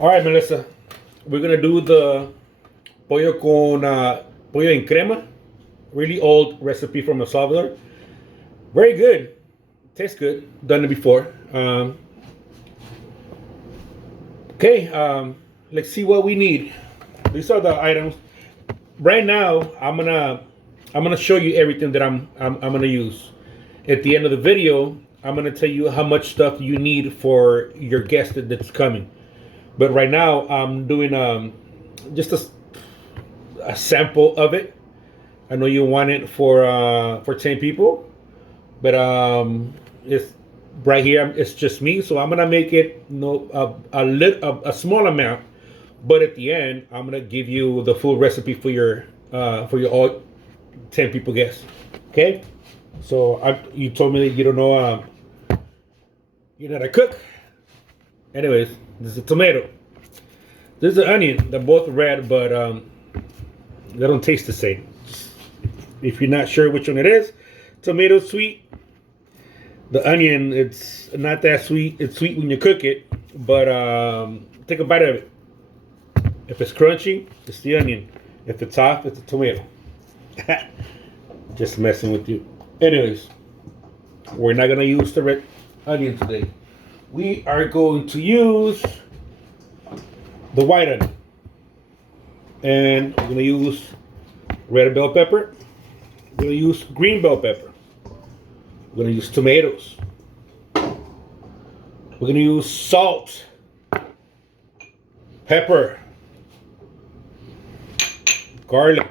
All right, Melissa. We're gonna do the pollo con pollo en crema. Really old recipe from El Salvador. Very good. Tastes good. Done it before. Okay. Let's see what we need. These are the items. Right now, I'm gonna show you everything that I'm gonna use. At the end of the video, I'm gonna tell you how much stuff you need for your guest that's coming. But right now, I'm doing just a sample of it. I know you want it for 10 people, but it's right here. It's just me, so I'm gonna make it a small amount. But at the end, I'm gonna give you the full recipe for your all 10 people guests. Okay? So you told me that you don't know you know how to cook. Anyways, this is a tomato. This is an onion. They're both red, but they don't taste the same. If you're not sure which one it is, tomato's sweet. The onion, it's not that sweet. It's sweet when you cook it, but take a bite of it. If it's crunchy, it's the onion. If it's soft, it's a tomato. Just messing with you. Anyways, we're not gonna use the red onion today. We are going to use the white onion. And we're gonna use red bell pepper. We're gonna use green bell pepper. We're gonna use tomatoes. We're gonna use salt, pepper, garlic.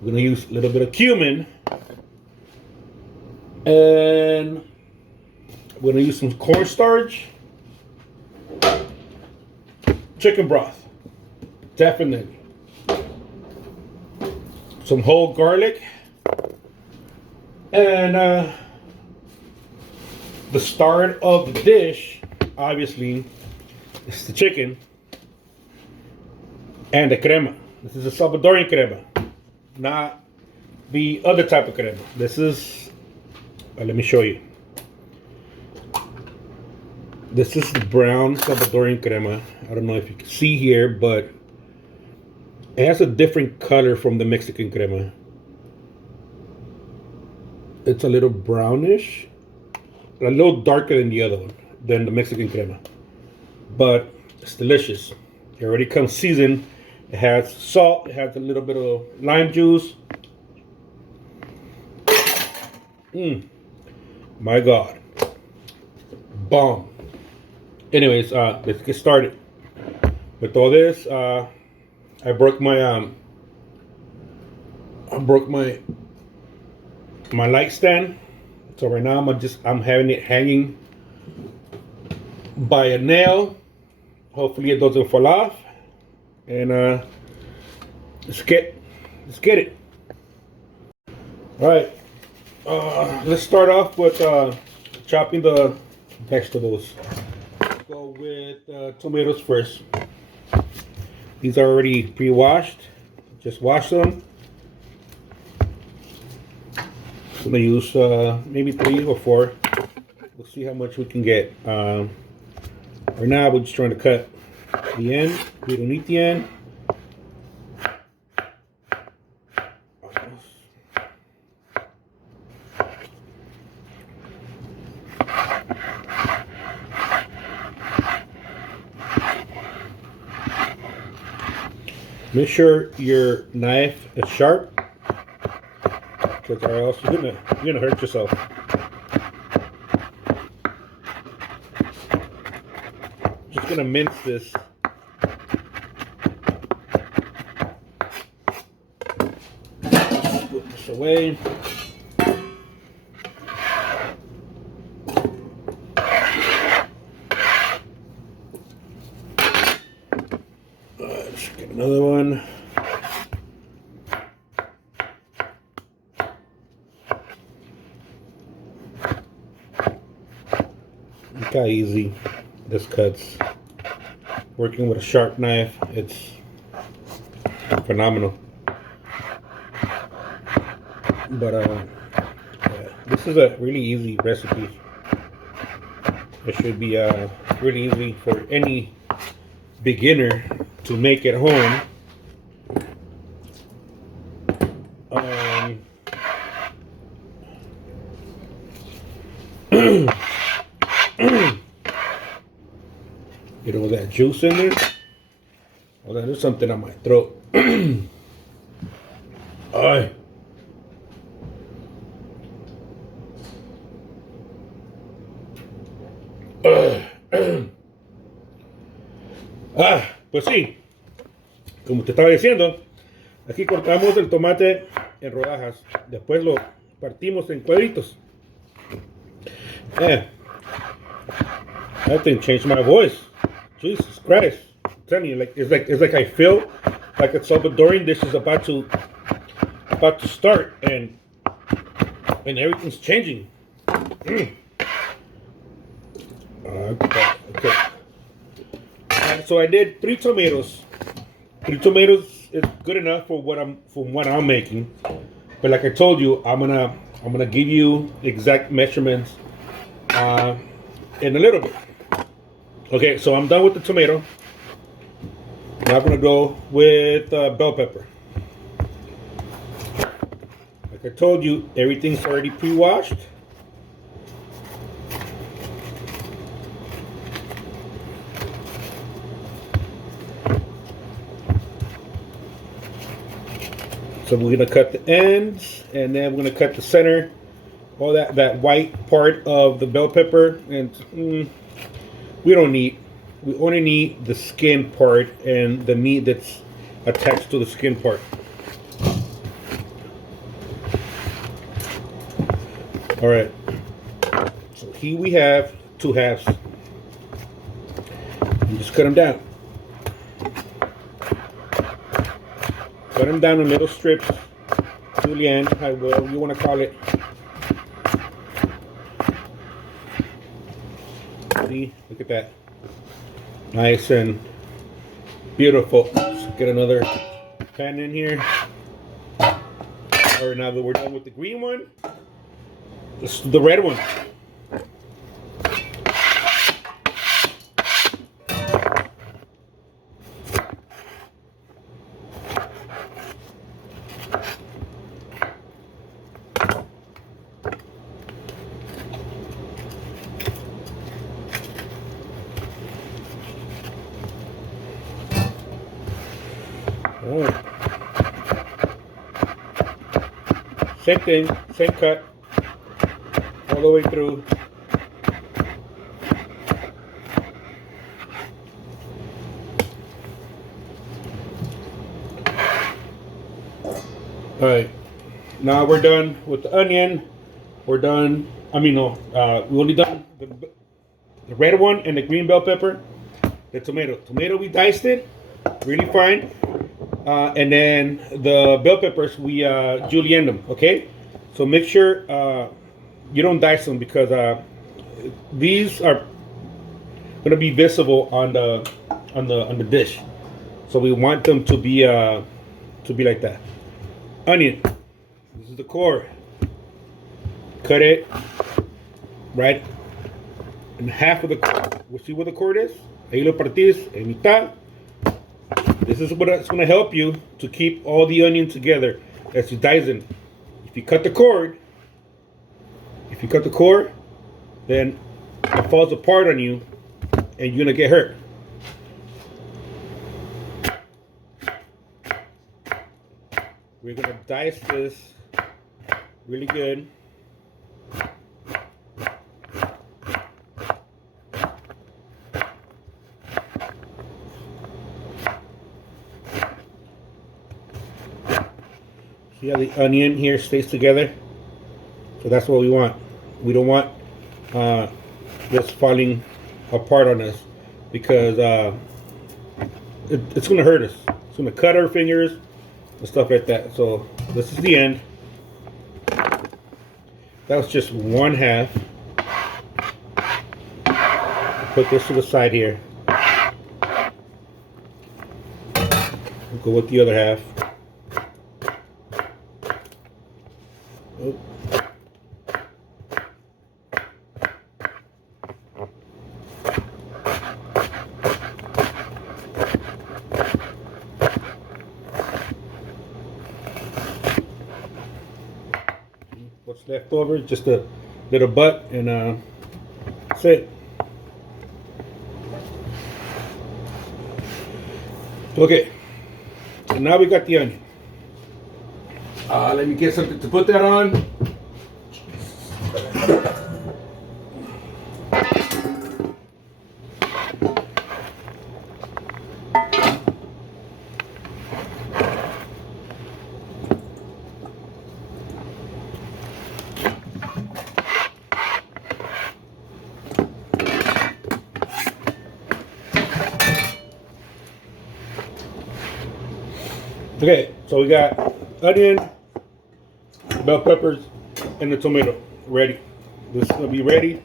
We're gonna use a little bit of cumin, and we're gonna use some cornstarch, chicken broth, definitely, some whole garlic, and the start of the dish, obviously, is the chicken and the crema. This is a Salvadorian crema, not the other type of crema. This is, let me show you. This is the brown Salvadorian crema. I don't know if you can see here, but it has a different color from the Mexican crema. It's a little brownish, a little darker than the other one, than the Mexican crema. But it's delicious. It already comes seasoned. It has salt. It has a little bit of lime juice. My God. Bomb. Anyways, let's get started. With all this, I broke my my light stand. So right now I'm having it hanging by a nail. Hopefully it doesn't fall off. And let's get it. All right. Let's start off with chopping the vegetables. Let's go with tomatoes first. These are already pre-washed. Just wash them. I'm gonna use maybe 3 or 4. We'll see how much we can get. Right now we're just trying to cut the end. We don't need the end. Make sure your knife is sharp, because or else you're gonna hurt yourself. Just gonna mince this. Put this away. Let's get another one. Look how easy this cuts. Working with a sharp knife, it's phenomenal. But yeah, this is a really easy recipe. It should be really easy for any beginner to make at home. Get all that juice in there. Oh, there's something on my throat. Ay. Pues sí, como te estaba diciendo, aquí cortamos el tomate en rodajas, después lo partimos en cuadritos. That thing changed my voice. Jesus Christ! I'm telling you, it's like I feel like a Salvadorian dish is about to start, and everything's changing. Okay. So I did 3 tomatoes. 3 tomatoes is good enough for what I'm making. But like I told you, I'm gonna give you exact measurements in a little bit. Okay, so I'm done with the tomato. Now I'm gonna go with bell pepper. Like I told you, everything's already pre-washed. So we're gonna cut the ends, and then we're gonna cut the center, all that white part of the bell pepper, and we only need the skin part and the meat that's attached to the skin part. All right. So here we have 2 halves. And just cut them down. Cut them down in little strips, julienne, whatever you want to call it. See, look at that. Nice and beautiful. Let's get another pan in here. Alright, now that we're done with the green one, let's do the red one. Alright. Same thing, same cut, all the way through. Alright, now we're done with the onion. We're done, we only done the red one and the green bell pepper. The tomato. Tomato, we diced it really fine. And then the bell peppers, we julienne them, okay? So make sure you don't dice them, because these are going to be visible on the dish. So we want them to be like that. Onion. This is the core. Cut it right in half of the core. We'll see where the core is. Ahí lo partís en mitad. This is what's going to help you to keep all the onion together as you dice it. If you cut the cord, then it falls apart on you, and you're going to get hurt. We're going to dice this really good. See how the onion here stays together? So that's what we want. We don't want this falling apart on us, because it's going to hurt us. It's going to cut our fingers and stuff like that. So this is the end. That was just 1/2. Put this to the side here. We'll go with the other half. leftover, just a little butt, and that's it. Okay, so now we got the onion. Let me get something to put that on. Okay, so we got onion, bell peppers, and the tomato ready. This is gonna be ready.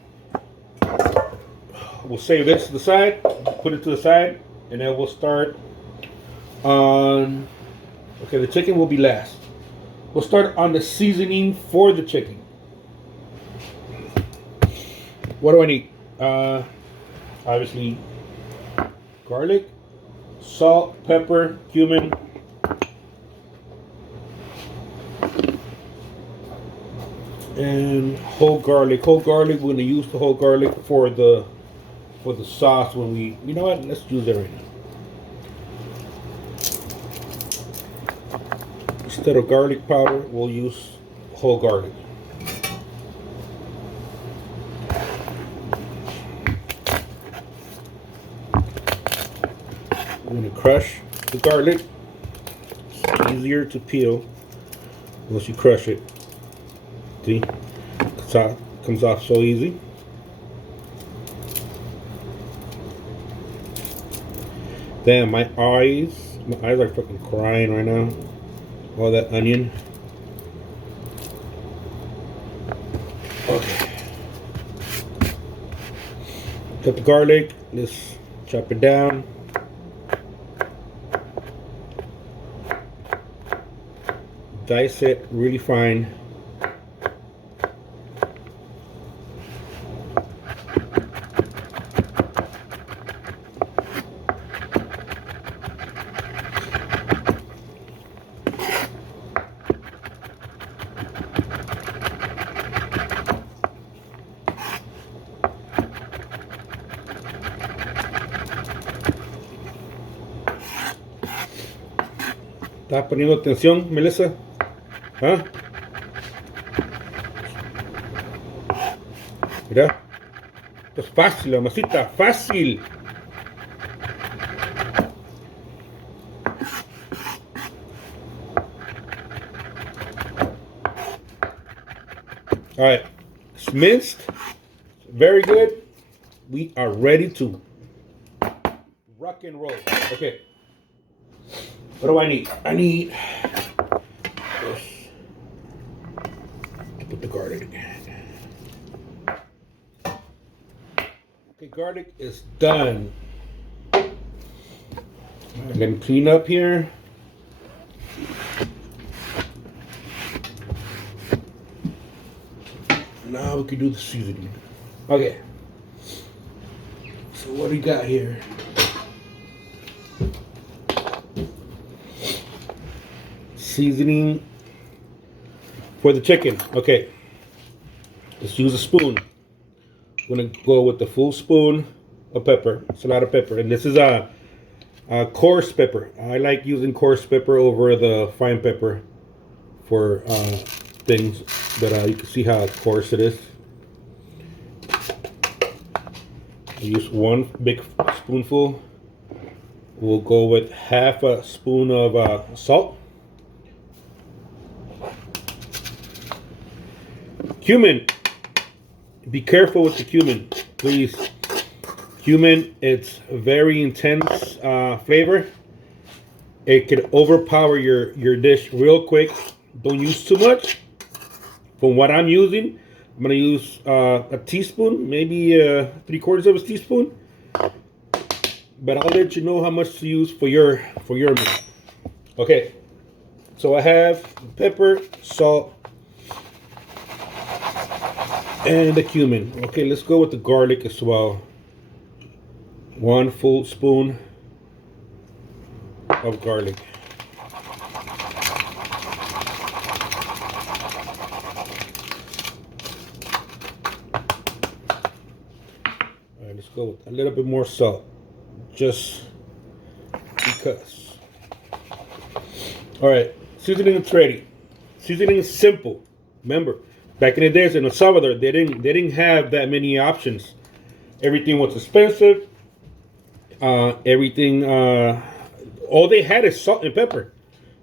We'll save this to the side, put it to the side, and then we'll start on. Okay, the chicken will be last. We'll start on the seasoning for the chicken. What do I need? Obviously, garlic, salt, pepper, cumin. And whole garlic. Whole garlic. We're gonna use the whole garlic for the sauce when we. You know what? Let's use it right now. Instead of garlic powder, we'll use whole garlic. We're gonna crush the garlic. It's easier to peel once you crush it. See, comes off so easy. Damn, my eyes are fucking crying right now. All that onion. Okay. Cut the garlic. Let's chop it down. Dice it really fine. ¿Estás poniendo atención, Melissa? ¿Ah? Mira. Esto es fácil, mamacita, fácil. All right. It's minced. Very good. We are ready to rock and roll. Okay. What do I need? I need this. Put the garlic again. Okay, garlic is done. All right, let me clean up here. Now we can do the seasoning. Okay. So what do we got here? Seasoning for the chicken. Okay, let's use a spoon. I'm gonna go with the full spoon of pepper. It's a lot of pepper, and this is a coarse pepper. I like using coarse pepper over the fine pepper for things, but you can see how coarse it is. I use one big spoonful. We'll go with half a spoon of salt. Cumin. Be careful with the cumin, please. Cumin, it's a very intense flavor. It could overpower your dish real quick. Don't use too much. From what I'm using, I'm gonna use a teaspoon, maybe 3/4 of a teaspoon. But I'll let you know how much to use for your meal. Okay, so I have pepper, salt, and the cumin. Okay, let's go with the garlic as well. 1 full spoon of garlic. go with a little bit more salt, just because. All right, seasoning is ready. Seasoning is simple. Remember, back in the days in El Salvador, they didn't have that many options. Everything was expensive. Everything, all they had is salt and pepper,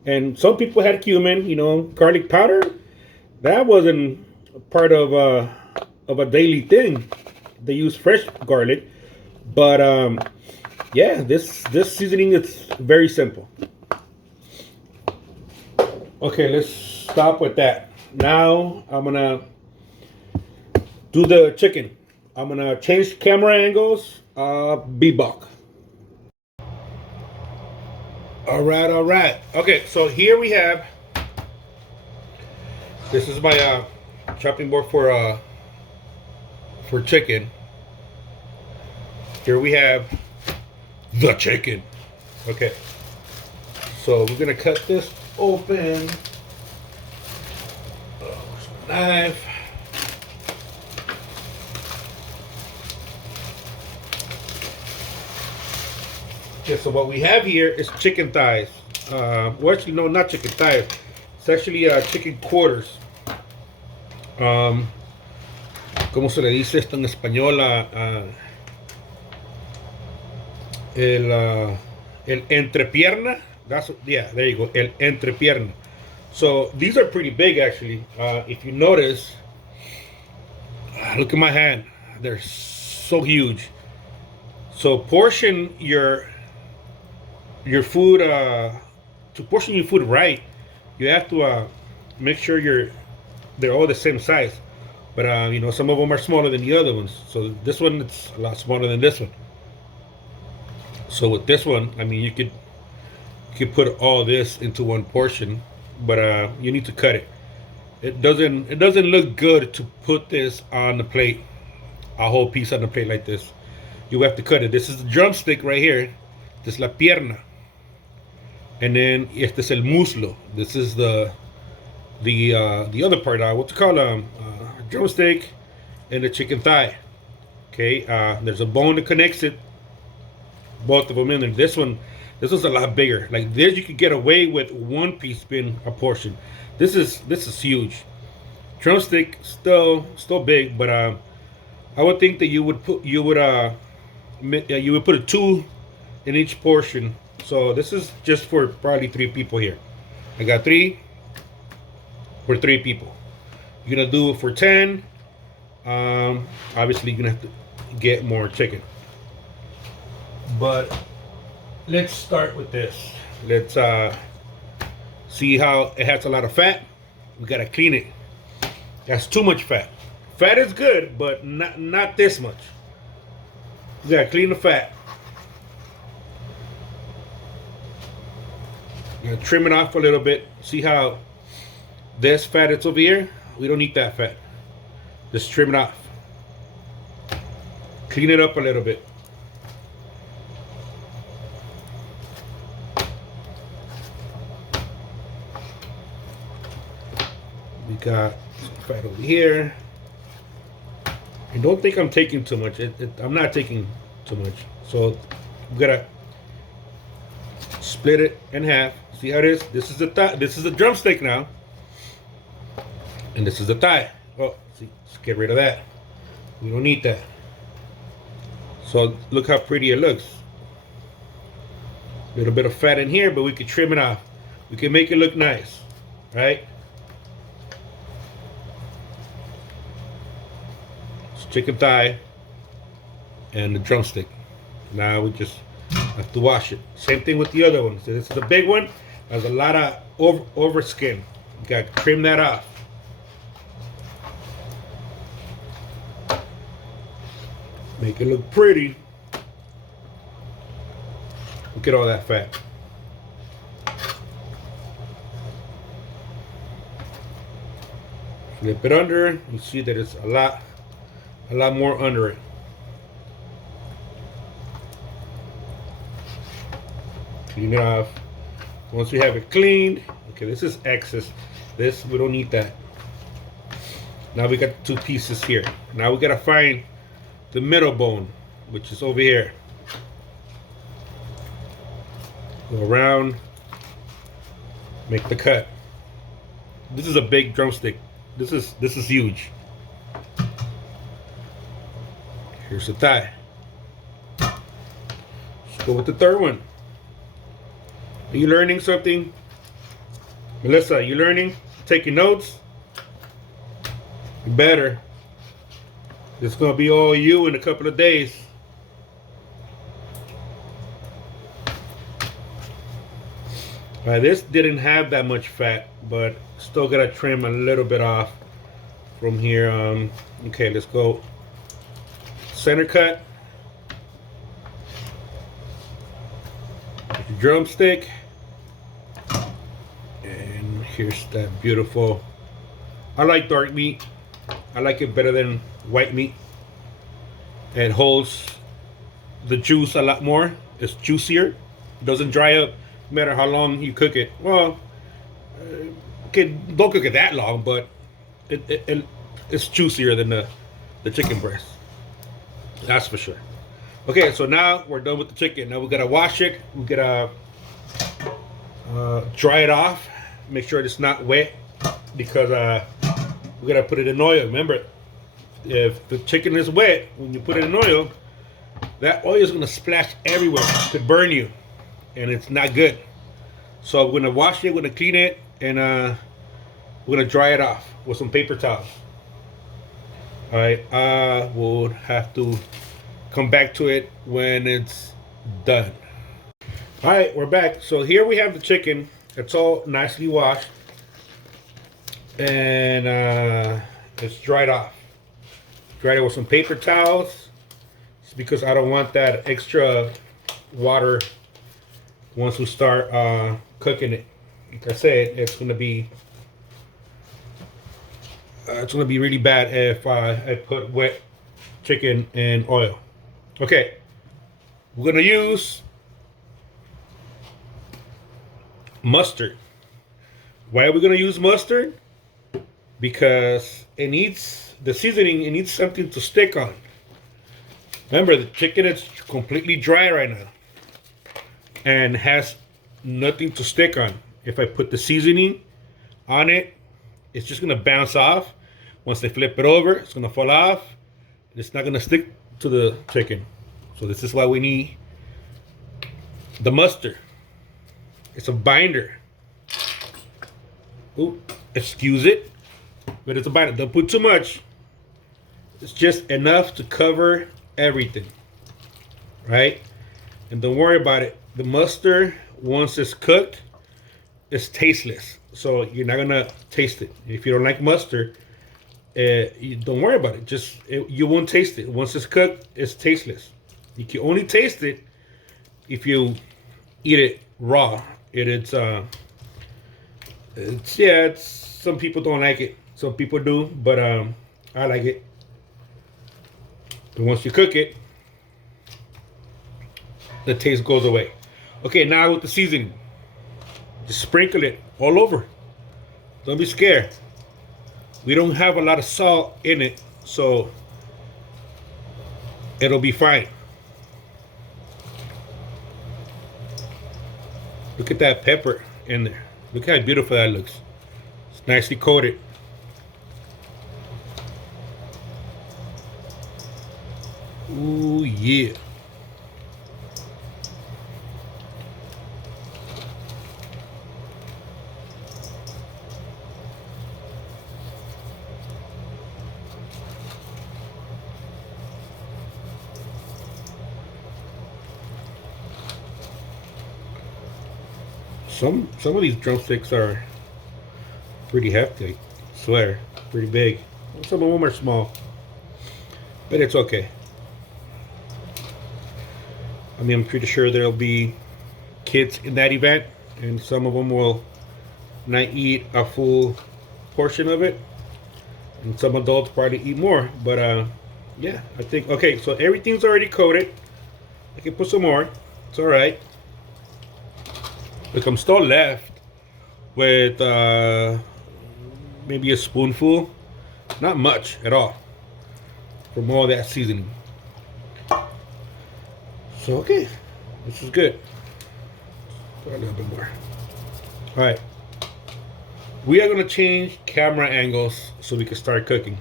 and some people had cumin, garlic powder. That wasn't part of a daily thing. They use fresh garlic, but yeah, this seasoning is very simple. Okay, let's stop with that. Now I'm gonna do the chicken. I'm gonna change camera angles. Bebop. All right. Okay, so here we have. This is my chopping board for chicken. Here we have the chicken. Okay, so we're gonna cut this open. Knife. Okay, so what we have here is chicken thighs. Well, actually, no, not chicken thighs. It's actually chicken quarters. ¿Cómo se le dice esto en español? El entrepierna. Yeah, there you go. El entrepierna. So these are pretty big, actually. If you notice, look at my hand. They're so huge. So portion your food. To portion your food right, you have to make sure they're all the same size. But some of them are smaller than the other ones. So this one, it's a lot smaller than this one. So with this one, I mean, you could put all this into one portion, but you need to cut it. It doesn't look good to put this on the plate, a whole piece on the plate like this. You have to cut it. This is the drumstick right here. This is la pierna, and then este es el muslo. This is the other part. What you call drumstick and the chicken thigh. Okay, there's a bone that connects it, both of them in there. This one's a lot bigger. Like this, you could get away with one piece being a portion. This is huge. Drumstick still big, but I would think that you would put a two in each portion. So this is just for probably 3 people here. I got 3 for 3 people. You're gonna do it for 10. Obviously, you're gonna have to get more chicken. But let's start with this. Let's see how it has a lot of fat. We gotta clean it. That's too much fat. Fat is good, but not this much. You gotta clean the fat. You gotta trim it off a little bit. See how this fat is over here? We don't need that fat. Just trim it off. Clean it up a little bit. We got some fat over here. I don't think I'm taking too much. I'm not taking too much. So we gotta split it in half. See how it is? This is the thigh. This is the drumstick now. And this is the thigh. Oh, see, let's get rid of that. We don't need that. So look how pretty it looks. A little bit of fat in here, but we could trim it off. We can make it look nice, right? It's chicken thigh and the drumstick. Now we just have to wash it. Same thing with the other one. So this is the big one. There's a lot of over skin. You got to trim that off. Make it look pretty. Look at all that fat. Flip it under. You see that it's a lot more under it. Clean it off. Once we have it cleaned, okay, this is excess. This, we don't need that. Now we got 2 pieces here. Now we gotta find the middle bone. which is over here. Go around, make the cut. This is a big drumstick. This is huge. Here's the thigh. Let's go with the third one. Are you learning something? Melissa, you learning? Taking notes? You better. It's gonna be all you in a couple of days. This didn't have that much fat, but still gotta trim a little bit off from here. Okay, let's go center cut. Drumstick, and here's that beautiful. I like dark meat. I like it better than white meat. It holds the juice a lot more. It's juicier. It doesn't dry up no matter how long you cook it. Well, don't cook it that long, but it's juicier than the chicken breast. That's for sure. Okay, so now we're done with the chicken. Now we gotta wash it. We gotta dry it off. Make sure it's not wet, because we gotta put it in oil. Remember, if the chicken is wet, when you put it in oil, that oil is gonna splash everywhere. It could burn you, and it's not good. So we're gonna wash it, we're gonna clean it, and we're gonna dry it off with some paper towels. All right, we'll have to come back to it when it's done. All right, we're back. So here we have the chicken. It's all nicely washed, and it's dried off. Dried it with some paper towels. It's because I don't want that extra water once we start cooking it. Like I said, it's gonna be really bad if I put wet chicken in oil. Okay, we're gonna use mustard. Why are we gonna use mustard? Because it needs the seasoning. It needs something to stick on. Remember, the chicken is completely dry right now and has nothing to stick on. If I put the seasoning on it, it's just gonna bounce off. Once they flip it over, it's gonna fall off. It's not gonna stick to the chicken. So this is why we need the mustard. It's a binder. Ooh, excuse it, but it's a binder. Don't put too much. It's just enough to cover everything, right? And don't worry about it. The mustard, once it's cooked, it's tasteless. So you're not gonna taste it. If you don't like mustard, you don't worry about it. You won't taste it. Once it's cooked, it's tasteless. You can only taste it if you eat it raw. It's some people don't like it. Some people do, but I like it. And once you cook it, the taste goes away. Okay, now with the seasoning, just sprinkle it all over. Don't be scared. We don't have a lot of salt in it, so it'll be fine. Look at that pepper in there. Look how beautiful that looks. It's nicely coated. Ooh, yeah. Some of these drumsticks are pretty hefty, I swear, pretty big. Some of them are small, but it's okay. I mean, I'm pretty sure there'll be kids in that event, and some of them will not eat a full portion of it, and some adults probably eat more. But yeah, I think okay. So everything's already coated. I can put some more. It's all right. Look, I'm still left with maybe a— not much at all — from all that seasoning. So okay, this is good. Put a little bit more. All right, we are gonna change camera angles so we can start cooking.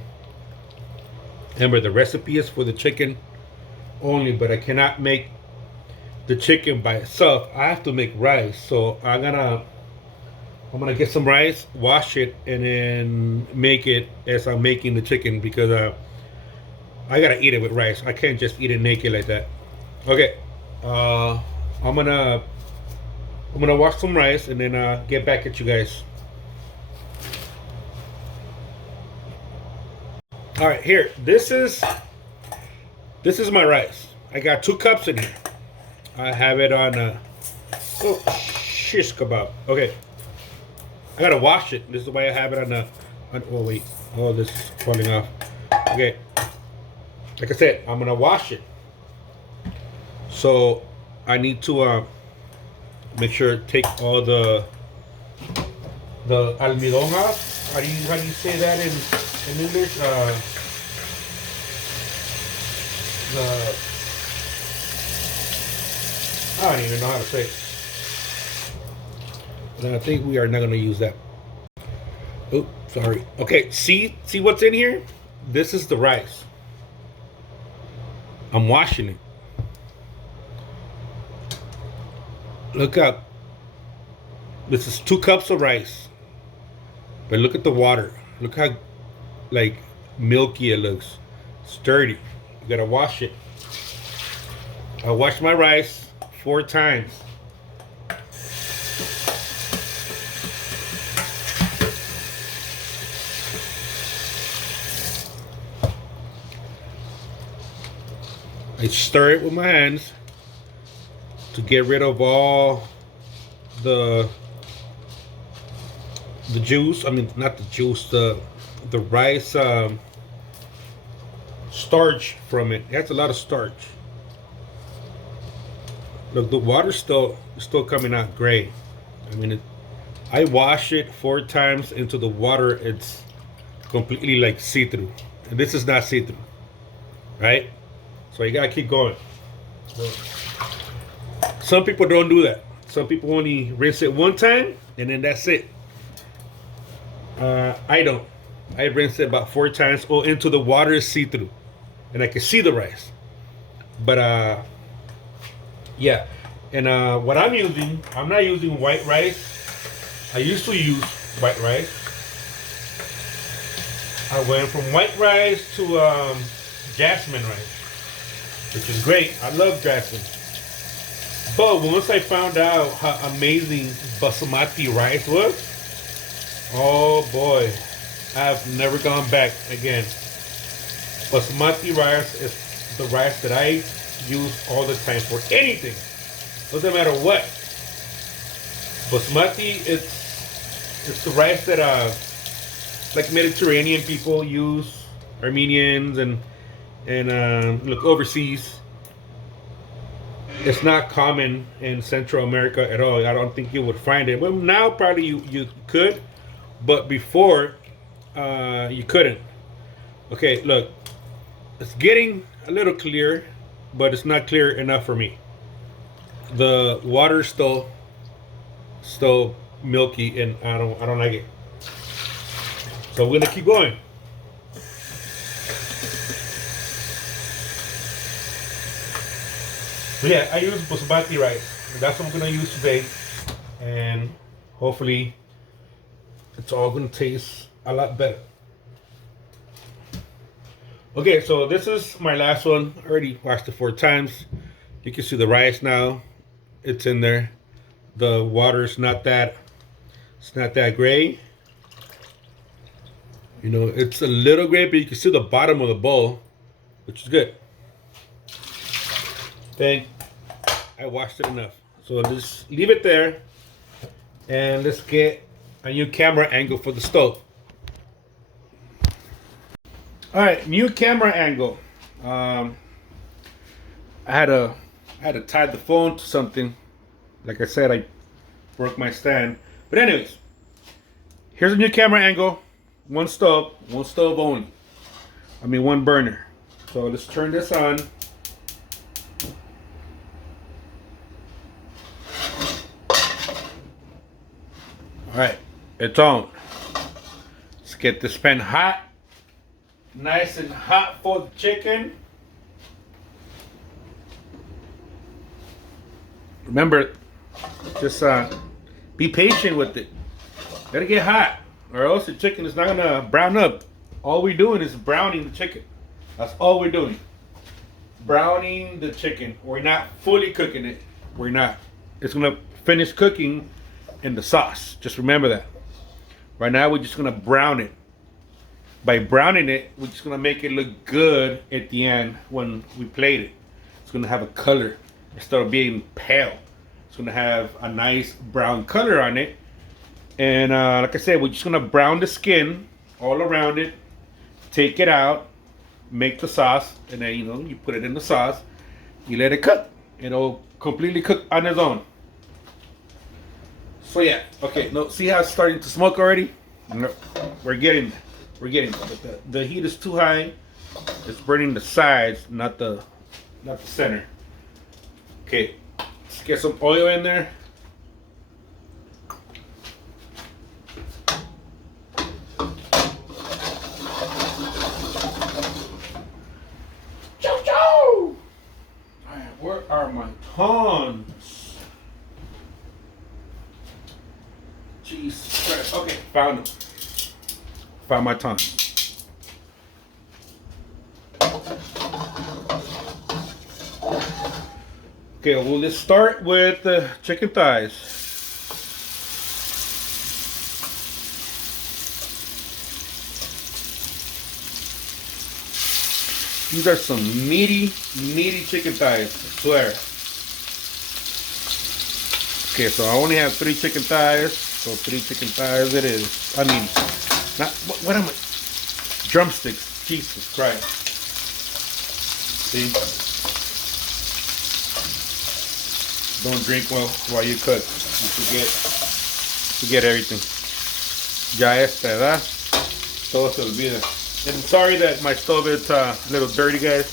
Remember, the recipe is for the chicken only, but I cannot make the chicken by itself. I have to make rice, so I'm gonna get some rice, wash it, and then make it as I'm making the chicken because I gotta eat it with rice. I can't just eat it naked like that. Okay, I'm gonna wash some rice and then get back at you guys. All right, here. This is my rice. I got 2 cups in here. I have it on. Oh, shish kebab. Okay, I gotta wash it. This is why I have it on. Oh wait. Oh, this is falling off. Okay. Like I said, I'm gonna wash it. So I need to make sure take all the almidón off. How do you say that in English? I don't even know how to say it. But I think we are not gonna use that. Oh, sorry. Okay, see what's in here? This is the rice. I'm washing it. Look up. This is 2 cups of rice. But look at the water. Look how like milky it looks. Sturdy. You gotta wash it. I washed my rice 4 times. I stir it with my hands to get rid of all the juice. I mean, not the juice, the rice starch from it. It has a lot of starch. Look, the water's still coming out gray. I mean, I wash it 4 times into the water. It's completely like see-through. And this is not see-through, right? So you gotta keep going. Some people don't do that. Some people only rinse it 1 time and then that's it. I don't. I rinse it about 4 times. Oh, into the water is see-through, and I can see the rice. But yeah. And what I'm using, I'm not using white rice. I used to use white rice. I went from white rice to jasmine rice, which is great. I love jasmine. But once I found out how amazing basmati rice was, oh boy, I've never gone back again. Basmati rice is the rice that I use all the time for anything. Doesn't matter what. Basmati, it's the rice that like Mediterranean people use, Armenians and look overseas. It's not common in Central America at all. I don't think you would find it. Well, now probably you could, but before you couldn't. Okay, look, it's getting a little clear, but it's not clear enough for me. The water's still milky, and I don't like it. So we're gonna keep going. So yeah, I use basmati rice. And that's what I'm gonna use today, and hopefully, it's all gonna taste a lot better. Okay, so this is my last one. I already washed it 4 times. You can see the rice now. It's in there. The water's not that. It's not that gray. You know, it's a little gray, but you can see the bottom of the bowl, which is good. Then I washed it enough. So just leave it there, and let's get a new camera angle for the stove. All right, new camera angle. I had to tie the phone to something. Like I said, I broke my stand. But anyways, here's a new camera angle. One stove only. I mean, 1 burner. So let's turn this on. All right, it's on. Let's get this pan hot. Nice and hot for the chicken. Remember, just be patient with it. Let it get hot, or else the chicken is not gonna brown up. All we're doing is browning the chicken. That's all we're doing. Browning the chicken. We're not fully cooking it. We're not. It's gonna finish cooking in the sauce. Just remember that. Right now, we're just gonna brown it. By browning it, we're just gonna make it look good at the end when we plate it. It's gonna have a color instead of being pale. It's gonna have a nice brown color on it. And like I said, we're just gonna brown the skin all around it. Take it out, make the sauce, and then you put it in the sauce. You let it cook. It'll completely cook on its own. So yeah, okay. No, see how it's starting to smoke already? No, we're getting there. But the heat is too high. It's burning the sides, not the center. Okay, let's get some oil in there. Chow chow! Alright, where are my tongs? Jesus Christ. Okay, found them. Found my tongue. Okay, well, let's start with the chicken thighs. These are some meaty chicken thighs, I swear. Okay, so I only have 3 chicken thighs, so 3 chicken thighs it is. I mean, not, what am I? Drumsticks. Jesus Christ. See? Don't drink while you cook. You forget everything. Ya esta edad, todo se olvida. And I'm sorry that my stove is a little dirty, guys.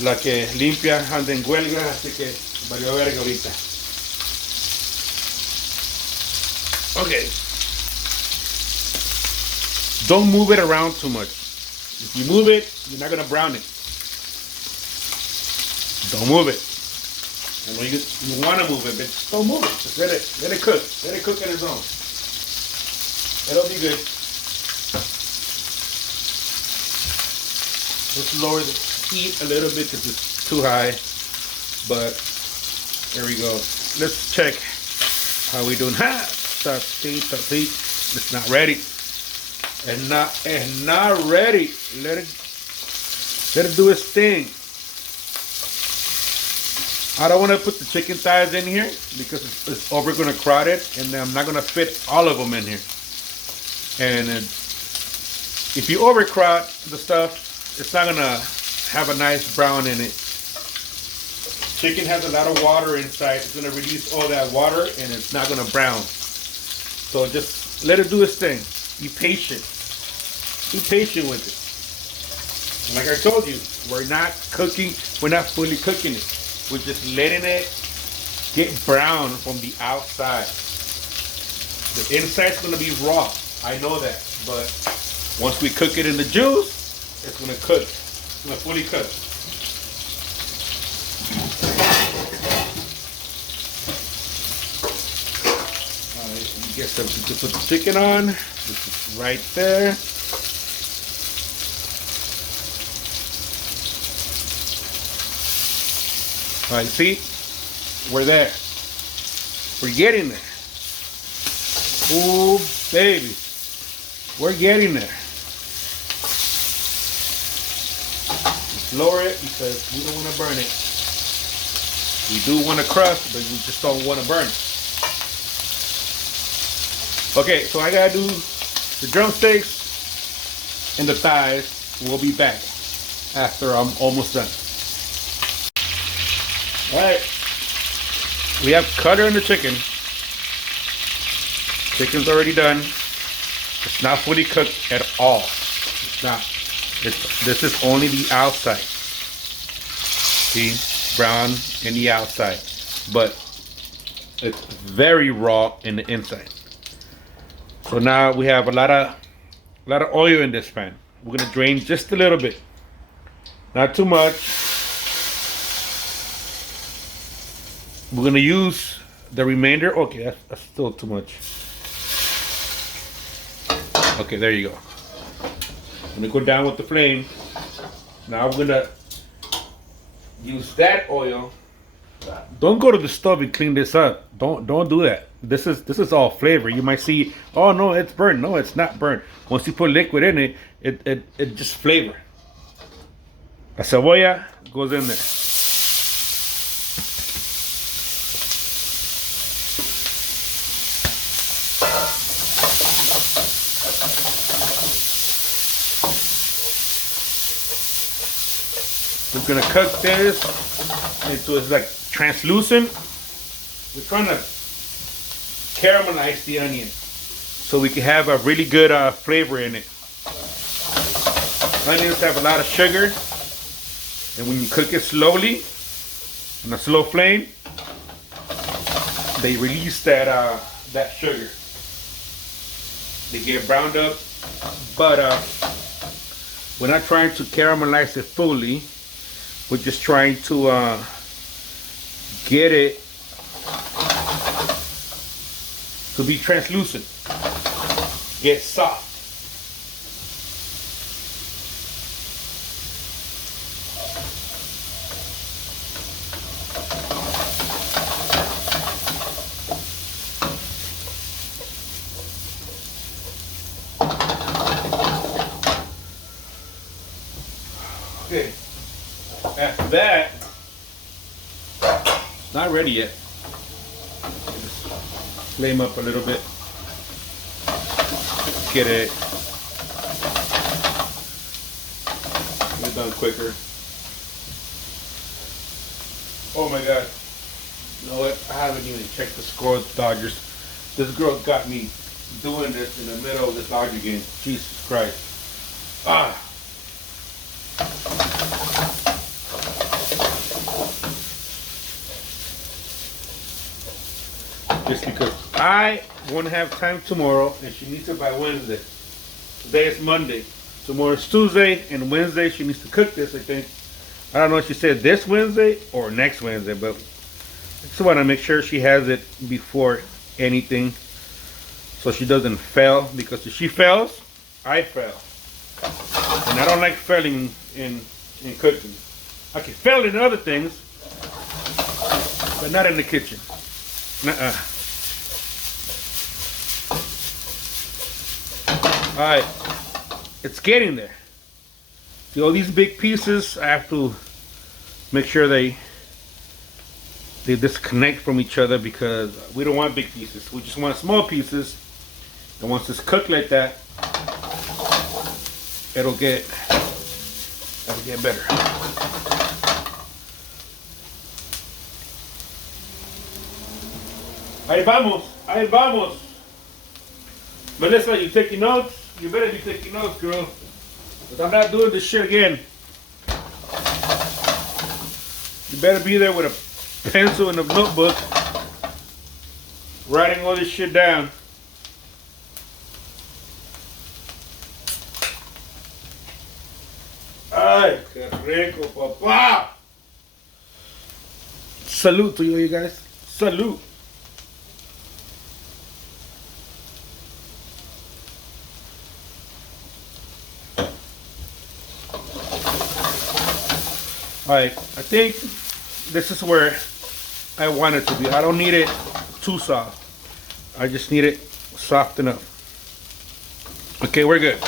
La que limpia anda en huelga, así que valió verga ahorita. Okay. Don't move it around too much. If you move it, you're not gonna brown it. Don't move it. I know you wanna move it, but don't move it. Just let it cook. Let it cook on its own. It'll be good. Let's lower the heat a little bit because it's too high. But there we go. Let's check how we doing. It's not ready. And not ready. Let it do its thing. I don't want to put the chicken thighs in here because it's over going to crowd it, and I'm not going to fit all of them in here. And if you overcrowd the stuff, it's not going to have a nice brown in it. Chicken has a lot of water inside. It's going to release all that water, and it's not going to brown. So just let it do its thing. Be patient. Be patient with it. And like I told you, we're not fully cooking it. We're just letting it get brown from the outside. The inside's gonna be raw. I know that. But once we cook it in the juice, it's gonna cook. It's gonna fully cook. Alright, get something to put the chicken on. This is right there. Alright, see? We're there. We're getting there. Oh, baby. We're getting there. Just lower it because we don't want to burn it. We do want to crust, but we just don't want to burn it. Okay, so I gotta do the drumsticks and the thighs. We'll be back after I'm almost done. Alright, we have cutter in the chicken. Chicken's already done. It's not fully cooked at all. It's not. This is only the outside. See, brown in the outside, but it's very raw in the inside. So now we have a lot of oil in this pan. We're gonna drain just a little bit, not too much. We're gonna use the remainder. Okay, that's still too much. Okay, there you go. I'm gonna go down with the flame. Now we're gonna use that oil. Don't go to the stove and clean this up. Don't do that. This is all flavor. You might see, oh no, it's burnt. No, it's not burnt. Once you put liquid in it, it just flavor. La cebolla goes in there. We're gonna cook this until it's like translucent. We're trying to caramelize the onion so we can have a really good flavor in it. Onions have a lot of sugar, and when you cook it slowly on a slow flame, they release that sugar. They get browned up, but we're not trying to caramelize it fully. We're just trying to get it to be translucent, get soft. Okay. After that, it's not ready yet. Just flame up a little bit. Get it done quicker. Oh my God. You know what? I haven't even checked the score of the Dodgers. This girl got me doing this in the middle of this Dodger game. Jesus Christ. Just because I won't have time tomorrow and she needs it by Wednesday. Today is Monday. Tomorrow is Tuesday, and Wednesday she needs to cook this, I think. I don't know if she said this Wednesday or next Wednesday, but I just want to make sure she has it before anything so she doesn't fail, because if she fails, I fail. And I don't like failing in cooking. I can fail in other things, but not in the kitchen. Nuh-uh. Alright, it's getting there. See all these big pieces, I have to make sure they disconnect from each other, because we don't want big pieces. We just want small pieces. And once it's cooked like that, it'll get better. Ahí vamos, ahí vamos. Melissa, you taking notes? You better be taking notes, girl. Because I'm not doing this shit again. You better be there with a pencil and a notebook, writing all this shit down. Ay, qué rico, papá. Salute to you guys. Salute. Alright, I think this is where I want it to be. I don't need it too soft. I just need it soft enough. Okay, we're good.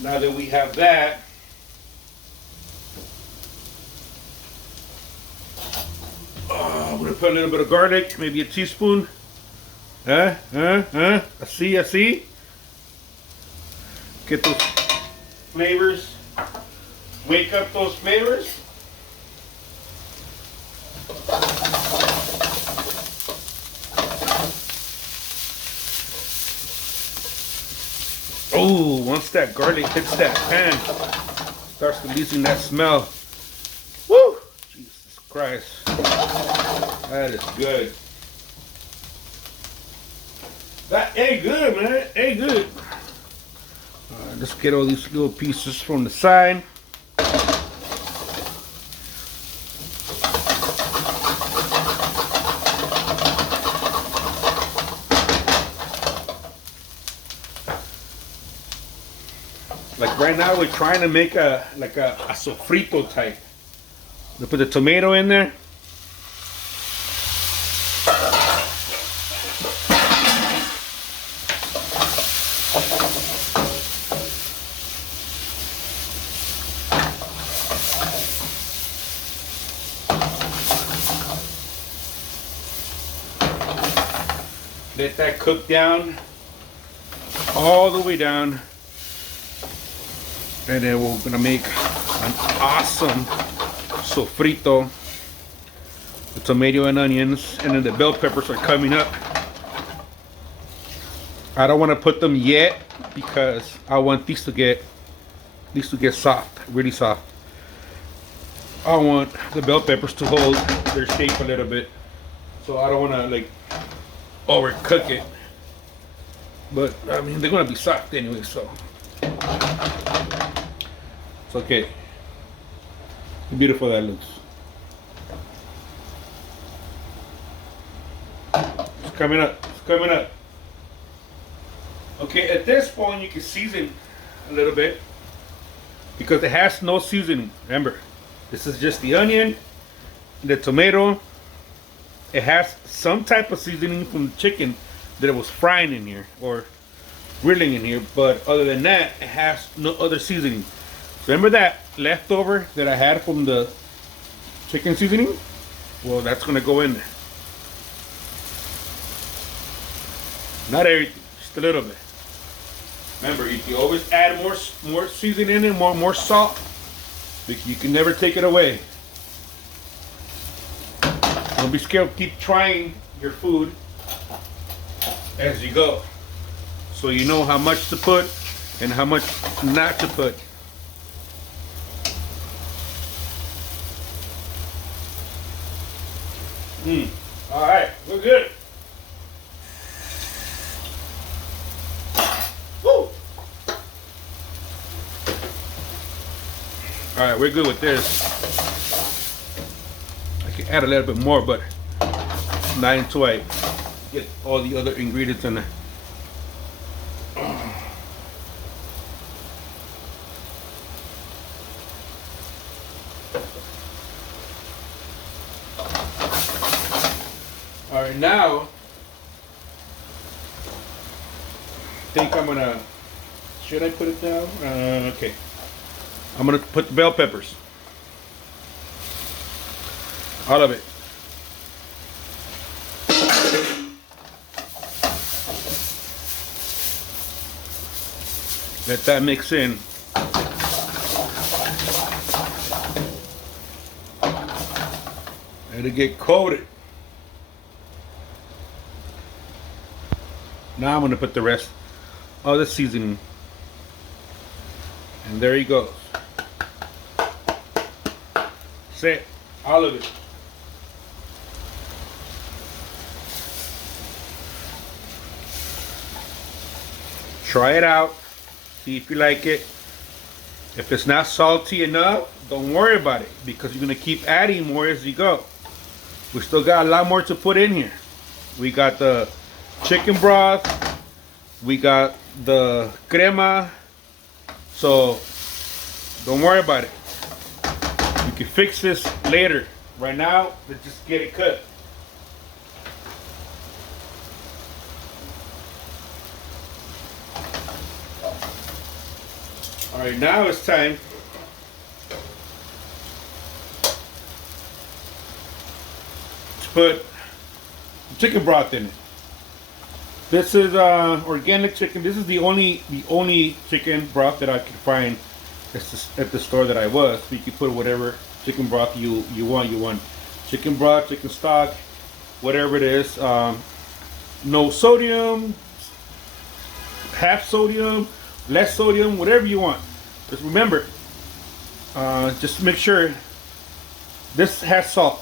Now that we have that, I'm gonna put a little bit of garlic, maybe a teaspoon. I see. Get those flavors. Wake up those flavors. Oh, once that garlic hits that pan, starts releasing that smell. Woo! Jesus Christ. That is good. Hey, good, man. Hey, good. Let's get all these little pieces from the side. Like right now, we're trying to make a sofrito type. We put the tomato in there. Let that cook down, all the way down. And then we're gonna make an awesome sofrito. The tomato and onions, and then the bell peppers are coming up. I don't want to put them yet because I want these to get soft, really soft. I want the bell peppers to hold their shape a little bit, so I don't want to like overcook it. But I mean, they're gonna be soft anyway, so it's okay. How beautiful that looks. It's coming up. It's coming up. Okay, at this point you can season a little bit because it has no seasoning. Remember, this is just the onion, the tomato. It has some type of seasoning from the chicken that it was frying in here or grilling in here, but other than that, it has no other seasoning. So remember that leftover that I had from the chicken seasoning? Well, that's gonna go in there. Not everything, just a little bit. Remember, you can always add more seasoning and more salt. You can never take it away. Don't be scared. Keep trying your food as you go, so you know how much to put and how much not to put. All right, we're good. Woo! All right, we're good with this. I can add a little bit more, but not until I get all the other ingredients in there. All right, now I think I'm gonna. Should I put it down? Okay. I'm gonna put the bell peppers. All of it. Let that mix in. Let it get coated. Now I'm going to put the rest of the seasoning. And there he goes. That's it. All of it. Try it out. See if you like it. If it's not salty enough, don't worry about it, because you're going to keep adding more as you go. We still got a lot more to put in here. We got the chicken broth. We got the crema. So don't worry about it. You can fix this later. Right now, let's just get it cooked. All right, now it's time to put chicken broth in it. This is organic chicken. This is the only chicken broth that I could find at the store that I was. So you can put whatever chicken broth you want. You want chicken broth, chicken stock, whatever it is. No sodium, half sodium, less sodium, whatever you want. Just remember, just make sure this has salt.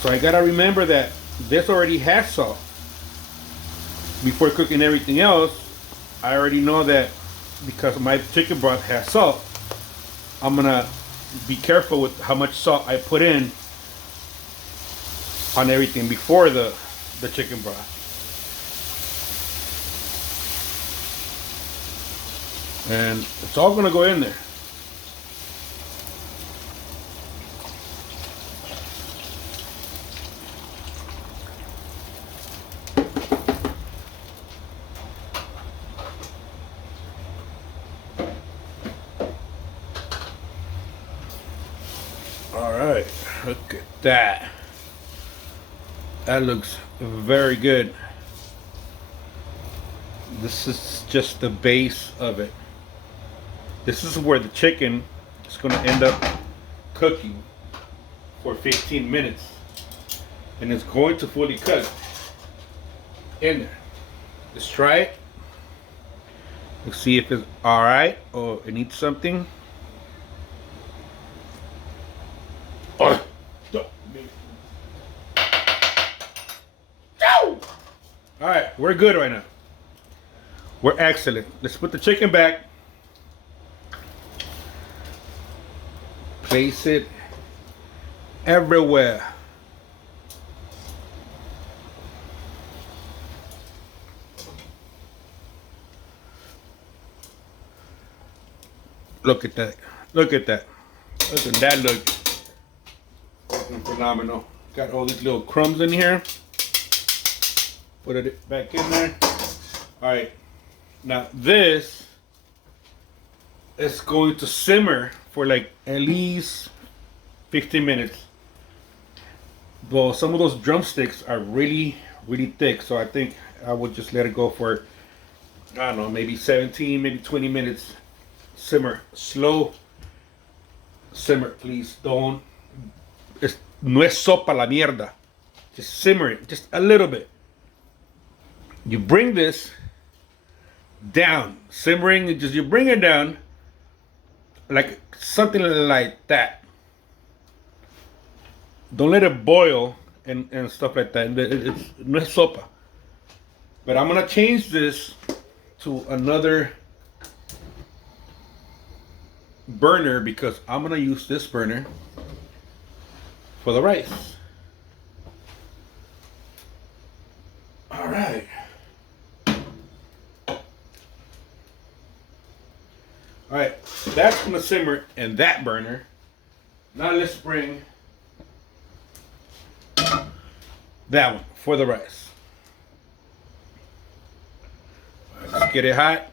So I gotta remember that this already has salt. before cooking everything else, I already know that because my chicken broth has salt, I'm gonna be careful with how much salt I put in on everything before the chicken broth. And it's all gonna go in there. All right, look at that. That looks very good. This is just the base of it. This is where the chicken is going to end up cooking for 15 minutes. And it's going to fully cook in there. Let's try it. Let's see if it's alright or it needs something. Oh. Alright, we're good right now. We're excellent. Let's put the chicken back. Place it everywhere. Look at that. Look at that. Doesn't that look fucking phenomenal? Got all these little crumbs in here. Put it back in there. Alright. Now this is going to simmer for like at least 15 minutes. Well, some of those drumsticks are really, really thick. So I think I would just let it go for, I don't know, maybe 17, maybe 20 minutes. Simmer. Slow simmer, please. Don't. No es sopa la mierda. Just simmer it. Just a little bit. You bring this down. Simmering, you bring it down like something like that. Don't let it boil and stuff like that. It's no es sopa. But I'm going to change this to another burner because I'm going to use this burner for the rice. All right. All right, that's gonna simmer in that burner. Now let's bring that one for the rice. All right, let's get it hot.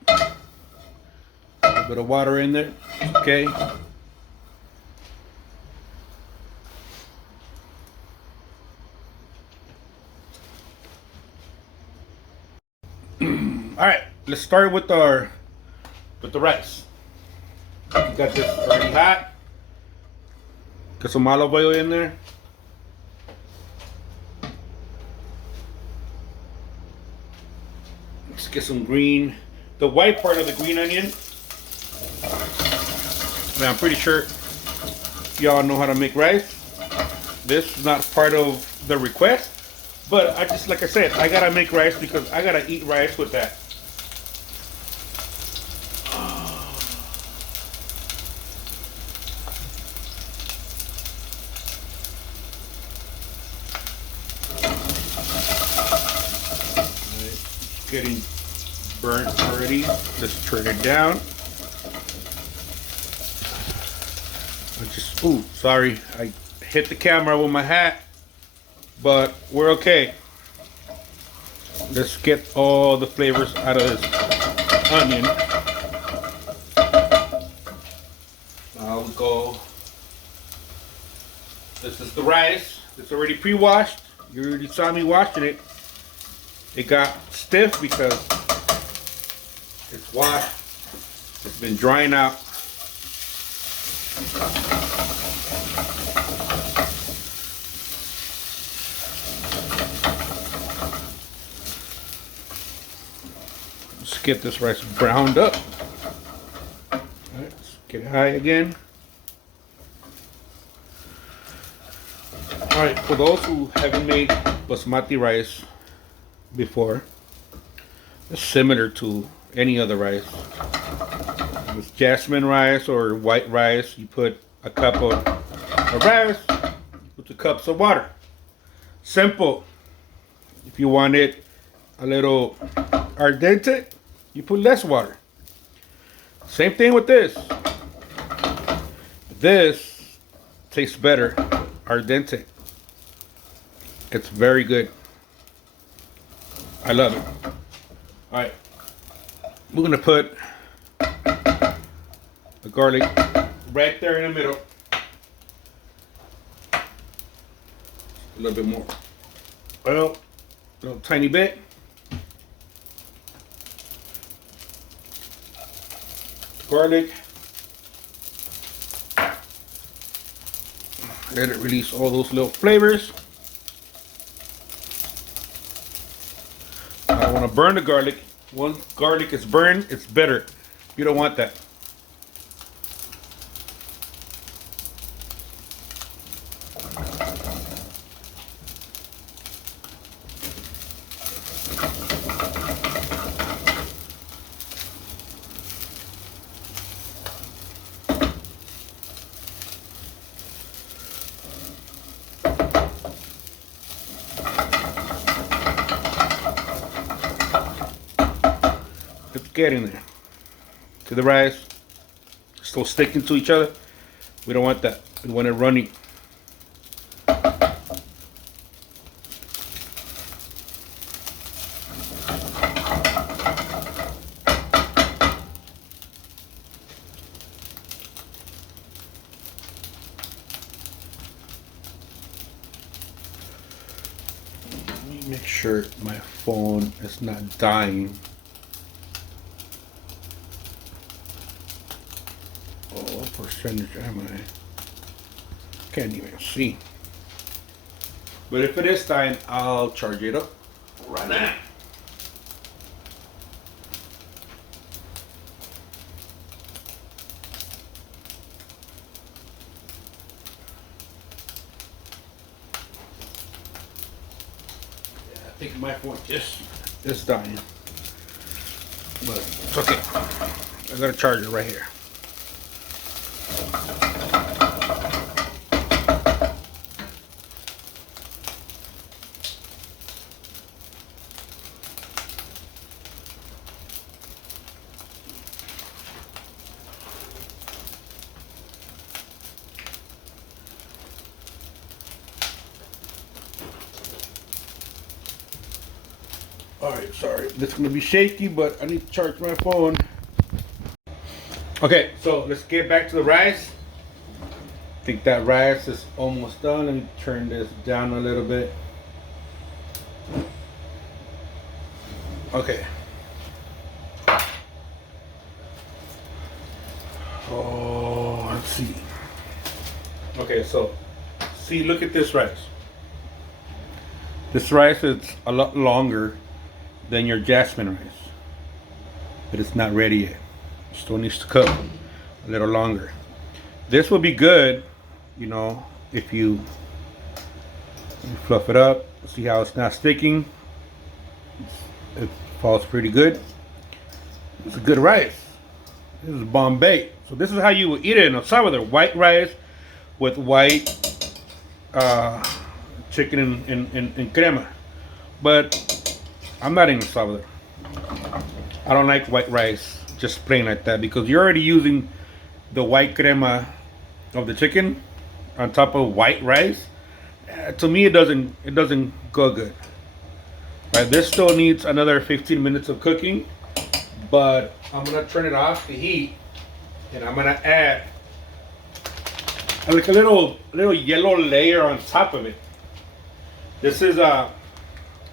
A little bit of water in there, okay. All right, let's start with the rice. You got this already hot. Get some olive oil in there. Let's get some green, the white part of the green onion. Now I'm pretty sure y'all know how to make rice. This is not part of the request, but I just, like I said, I gotta make rice because I gotta eat rice with that. Getting burnt already. Let's turn it down. Ooh, sorry, I hit the camera with my hat, but we're okay. Let's get all the flavors out of this onion. I'll go. This is the rice. It's already pre-washed. You already saw me washing it. It got stiff because it's washed. It's been drying out. Let's get this rice browned up. All right, let's get it high again. All right, for those who haven't made basmati rice before, It's similar to any other rice. With jasmine rice or white rice, you put a cup of rice with 2 cups of water. Simple. If you want it a little al dente, you put less water. Same thing with this. This tastes better al dente. It's very good. I love it. All right, we're gonna put the garlic right there in the middle. A little bit more. Well, a little tiny bit. Garlic. Let it release all those little flavors. I don't want to burn the garlic. Once garlic is burned, it's better. You don't want that. It's getting there. To the rice. Still sticking to each other. We don't want that. We want it runny. Let me make sure my phone is not dying. What percentage am I? Can't even see. But if it is time, I'll charge it up right now. Yeah, I think my phone just dying. But it's okay. I got a charger right here. Alright, sorry. This is going to be shaky, but I need to charge my phone. Okay, so let's get back to the rice. I think that rice is almost done. Let me turn this down a little bit. Okay. Oh, let's see. Okay, so see, look at this rice. This rice is a lot longer than your jasmine rice, but it's not ready yet. Still needs to cook a little longer. This will be good, you know, if you fluff it up. See how it's not sticking? It falls pretty good. It's a good rice. This is Bombay. So this is how you would eat it in El Salvador. White rice with white chicken and crema. But I'm not in El Salvador. I don't like white rice just plain like that because you're already using the white crema of the chicken on top of white rice. To me, it doesn't go good. Right, this still needs another 15 minutes of cooking, but I'm gonna turn it off the heat, and I'm gonna add like a little yellow layer on top of it. This is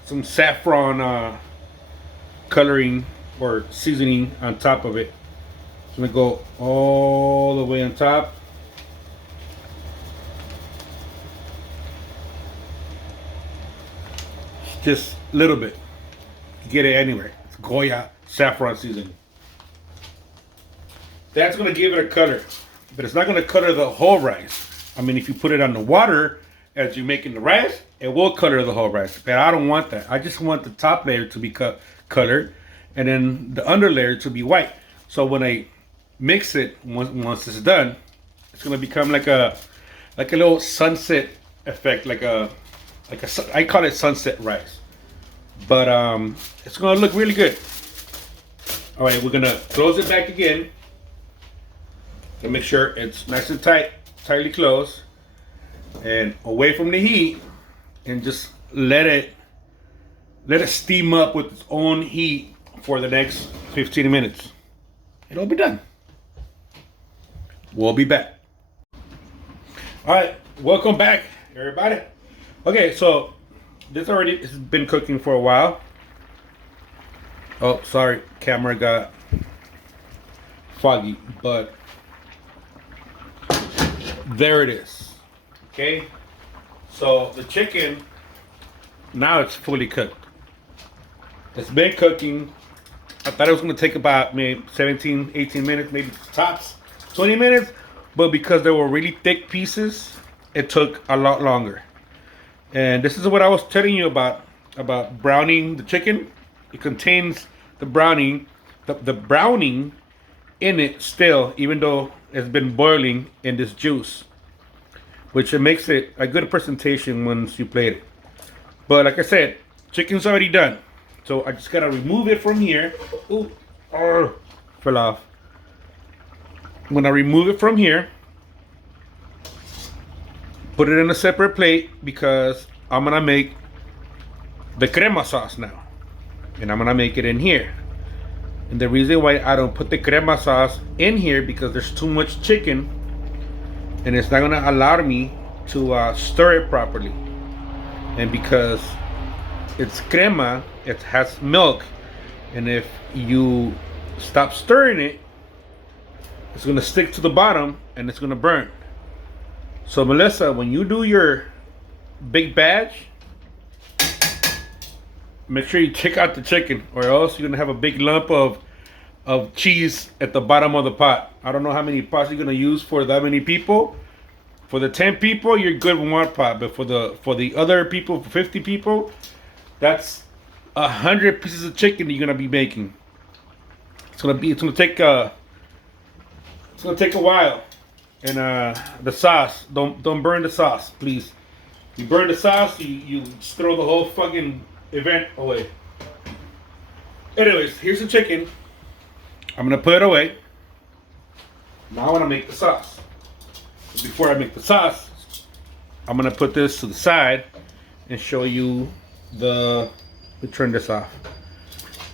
some saffron coloring or seasoning on top of it. It's gonna go all the way on top. Just a little bit. You get it anywhere. It's Goya saffron seasoning. That's gonna give it a color, but it's not gonna color the whole rice. I mean, if you put it on the water as you're making the rice, it will color the whole rice. But I don't want that. I just want the top layer to be colored, and then the under layer to be white. So when I mix it, once it's done, it's gonna become like a little sunset effect, I call it sunset rice. But it's gonna look really good. All right, we're gonna close it back again to make sure it's nice and tightly closed, and away from the heat, and just let it steam up with its own heat for the next 15 minutes. It'll be done. We'll be back. All right, welcome back, everybody. Okay, so this already has been cooking for a while. Oh, sorry, camera got foggy, but there it is. Okay, so the chicken, now it's fully cooked. It's been cooking. I thought it was going to take about maybe 17, 18 minutes, maybe tops 20 minutes. But because they were really thick pieces, it took a lot longer. And this is what I was telling you about browning the chicken. It contains the browning in it still, even though it's been boiling in this juice, which it makes it a good presentation once you plate it. But like I said, chicken's already done. So I just gotta remove it from here. Ooh, fell off. I'm gonna remove it from here. Put it in a separate plate because I'm gonna make the crema sauce now. And I'm gonna make it in here. And the reason why I don't put the crema sauce in here, because there's too much chicken and it's not gonna allow me to stir it properly. And because it's crema, it has milk, and if you stop stirring it, it's gonna stick to the bottom and it's gonna burn. So Melissa, when you do your big batch, make sure you check out the chicken, or else you're gonna have a big lump of cheese at the bottom of the pot. I don't know how many pots you're gonna use for that many people. For the 10 people, you're good with one pot, but for the other people, for 50 people, that's 100 pieces of chicken you're gonna be making. It's gonna take a while. And the sauce, don't burn the sauce, please. You burn the sauce, you throw the whole fucking event away. Anyways, here's the chicken. I'm gonna put it away. Now I wanna make the sauce. But before I make the sauce, I'm gonna put this to the side and show you let me turn this off.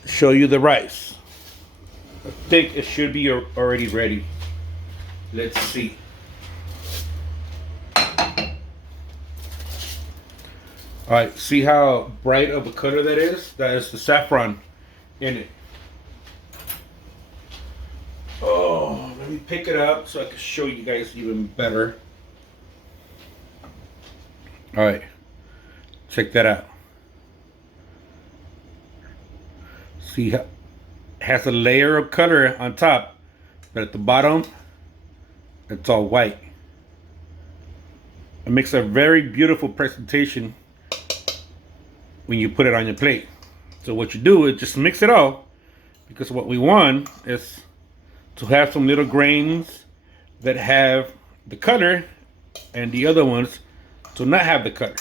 Show you the rice. I think it should be already ready. Let's see. Alright, see how bright of a color that is? That is the saffron in it. Oh, let me pick it up so I can show you guys even better. Alright, check that out. See how it has a layer of color on top, but at the bottom, it's all white. It makes a very beautiful presentation when you put it on your plate. So what you do is just mix it all, because what we want is to have some little grains that have the color and the other ones to not have the color.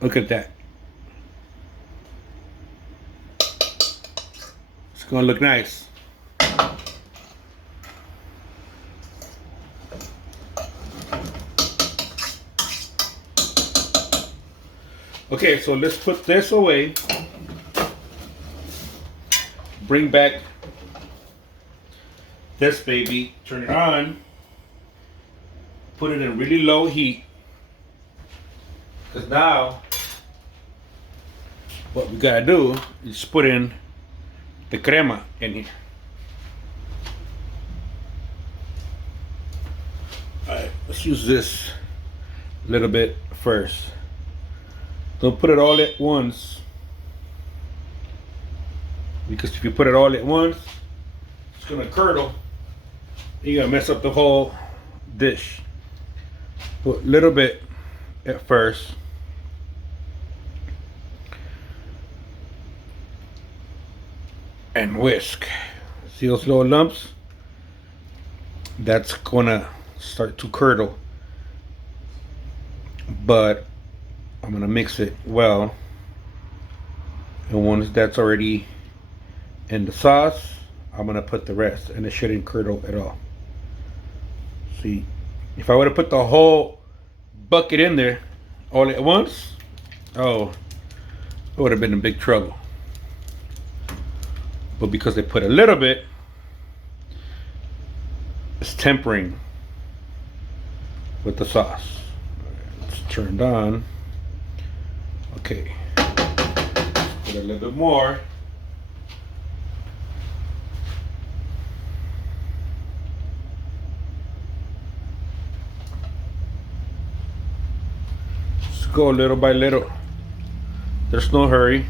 Look at that. It's gonna look nice. Okay, so let's put this away. Bring back this baby, turn it on, put it in really low heat. Because now, what we gotta do is put in the crema in here. Alright, let's use this a little bit first. Don't put it all at once, because if you put it all at once, it's gonna curdle. You're gonna mess up the whole dish. Put a little bit at first, and whisk. See those little lumps? That's gonna start to curdle, but I'm gonna mix it well, and once that's already in the sauce, I'm gonna put the rest, and it shouldn't curdle at all. See, if I would have put the whole bucket in there all at once, oh, I would have been in big trouble. But because they put a little bit, it's tempering with the sauce. It's turned on. Okay, put a little bit more. Just go little by little. There's no hurry.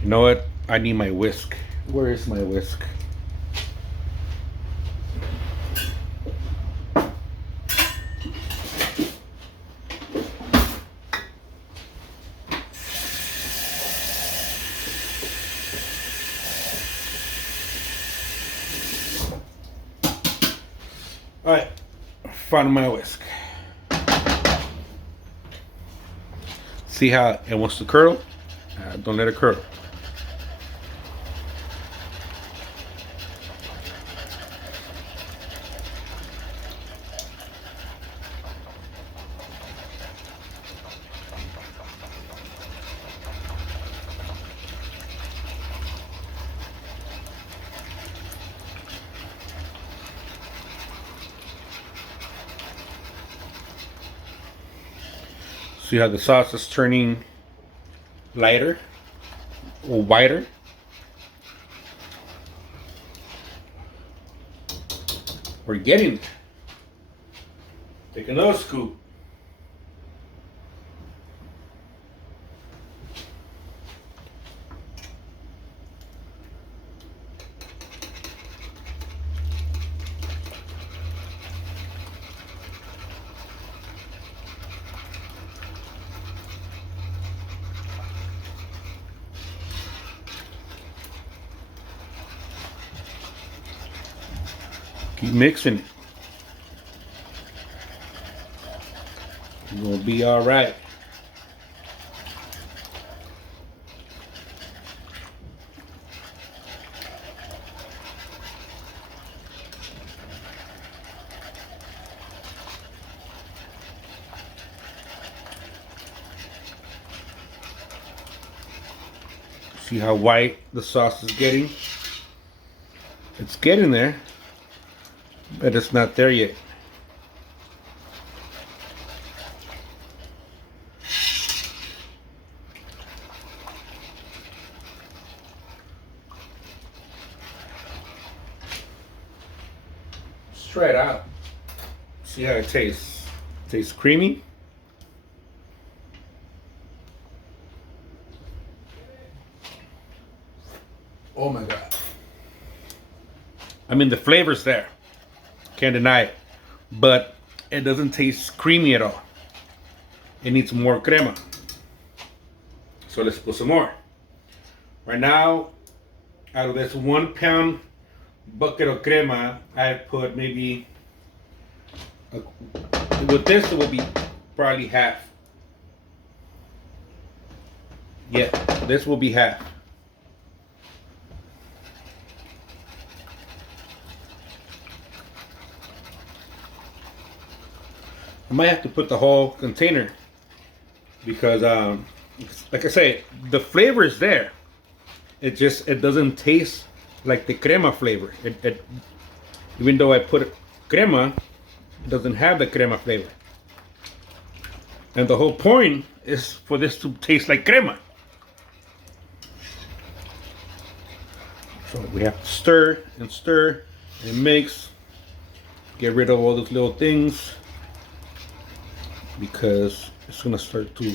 You know what? I need my whisk. Where is my whisk? All right, found my whisk. See how it wants to curdle? Don't let it curdle. See how the sauce is turning lighter or whiter? We're getting there. Take another scoop. Keep mixing it. You're gonna be all right. See how white the sauce is getting? It's getting there, but it's not there yet. Let's try it out. See how it tastes. It tastes creamy. Oh my God. I mean, the flavor's there. Can't deny it. But it doesn't taste creamy at all. It needs more crema. So let's put some more. Right now, out of this 1 pound bucket of crema, I put maybe, with this it would be probably half. Yeah, this will be half. I might have to put the whole container because, like I say, the flavor is there. It doesn't taste like the crema flavor. Even though I put crema, it doesn't have the crema flavor. And the whole point is for this to taste like crema. So we have to stir and mix. Get rid of all those little things, because it's gonna start to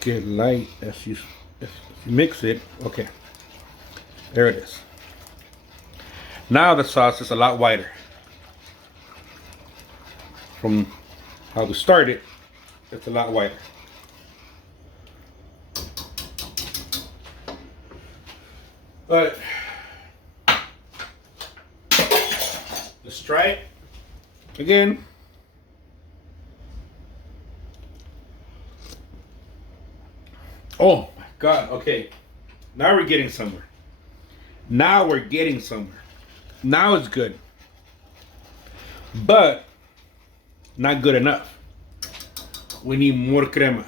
get light as you mix it. Okay, there it is. Now the sauce is a lot whiter. from how we started, it's a lot whiter. But let's try it again. Oh my God, okay. Now we're getting somewhere. Now we're getting somewhere. Now it's good. But not good enough. We need more crema.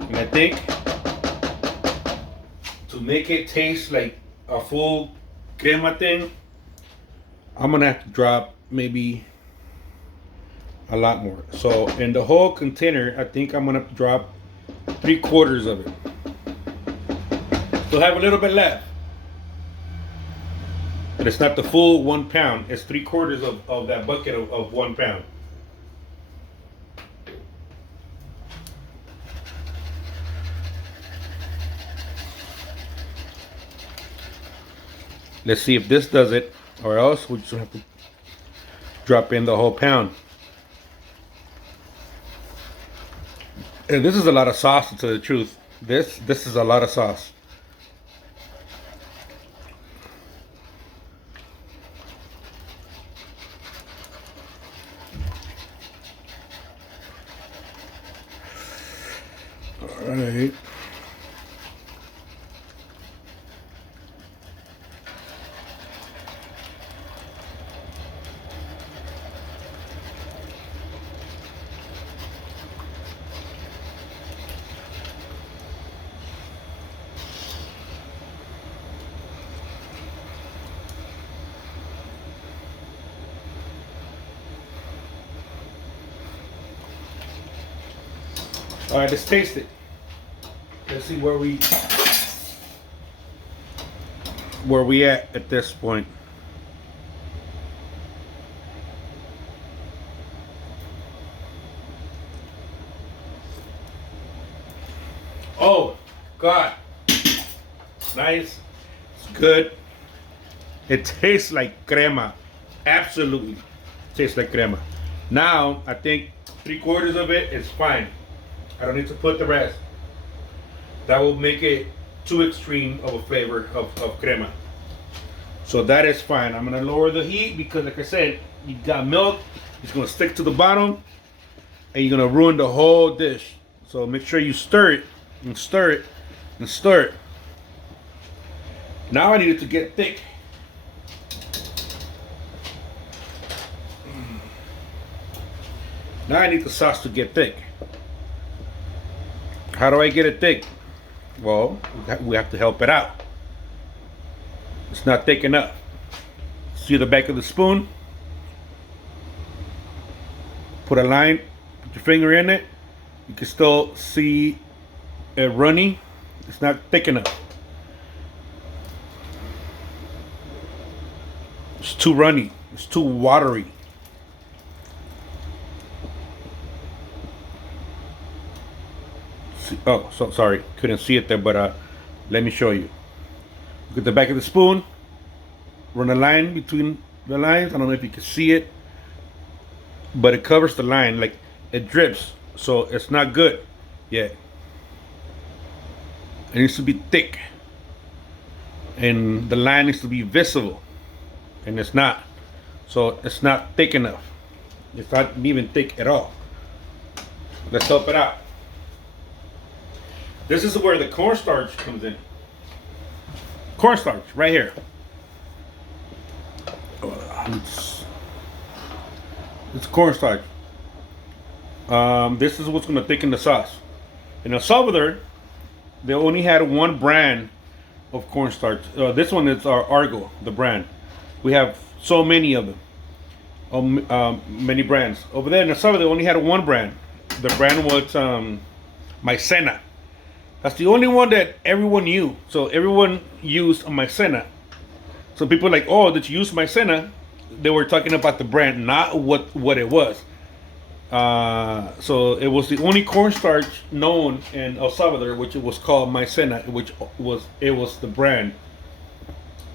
And I think to make it taste like a full crema thing, I'm gonna have to drop maybe a lot more. So in the whole container, I think I'm gonna drop 3/4 of it. Still have a little bit left. But it's not the full 1 pound. It's 3/4 of that bucket of 1 pound. Let's see if this does it, or else we just have to drop in the whole pound. And this is a lot of sauce, to tell the truth. This is a lot of sauce. All right. All right, let's taste it. Let's see where we at this point. Oh God, nice. It's good. It tastes like crema. Absolutely tastes like crema. Now I think 3/4 of it is fine. I don't need to put the rest. That will make it too extreme of a flavor of crema. So that is fine. I'm gonna lower the heat because, like I said, you got milk. It's gonna stick to the bottom, and you're gonna ruin the whole dish. So make sure you stir it and stir it and stir it. Now I need it to get thick. Now I need the sauce to get thick. How do I get it thick? Well, we have to help it out. It's not thick enough. See the back of the spoon? Put a line, put your finger in it. You can still see it running. It's not thick enough. It's too runny. It's too watery. Oh, so sorry, couldn't see it there, but let me show you. Look at the back of the spoon. Run a line between the lines. I don't know if you can see it, but it covers the line, like it drips, so it's not good yet. It needs to be thick, and the line needs to be visible, and it's not. So it's not thick enough. It's not even thick at all. Let's help it out. This is where the cornstarch comes in. Cornstarch, right here. It's cornstarch. This is what's going to thicken the sauce. In El Salvador, they only had one brand of cornstarch. This one is our Argo, the brand. We have so many of them. Many brands. Over there in El Salvador, they only had one brand. The brand was Maicena. That's the only one that everyone knew. So everyone used Maicena. So people are like, oh, did you use Maicena? They were talking about the brand, not what it was. So it was the only cornstarch known in El Salvador, which it was called Maicena, which was the brand.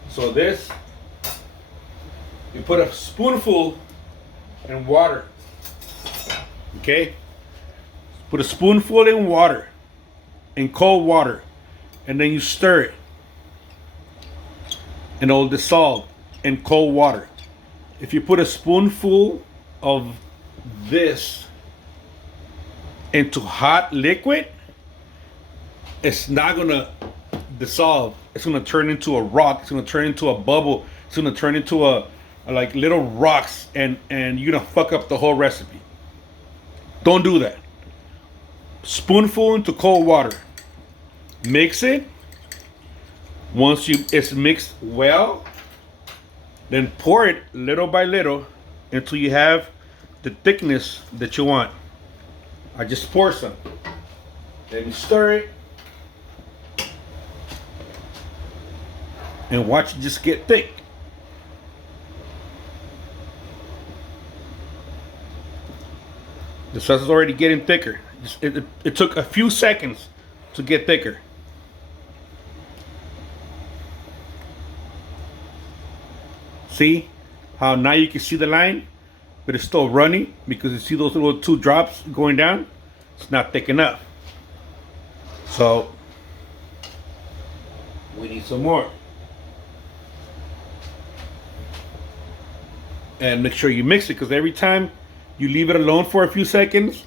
So this, you put a spoonful in water. Okay? Put a spoonful in water, in cold water, and then you stir it. And it'll dissolve in cold water. If you put a spoonful of this into hot liquid, it's not gonna dissolve. It's gonna turn into a rock. It's gonna turn into a bubble. It's gonna turn into a like little rocks, and you're gonna fuck up the whole recipe. Don't do that. Spoonful into cold water. Mix it. Once it's mixed well, then pour it little by little until you have the thickness that you want. I just pour some. Then you stir it. And watch it just get thick. The sauce is already getting thicker. It took a few seconds to get thicker. See how now you can see the line, but it's still running because you see those little 2 drops going down. It's not thick enough. So we need some more. And make sure you mix it, because every time you leave it alone for a few seconds,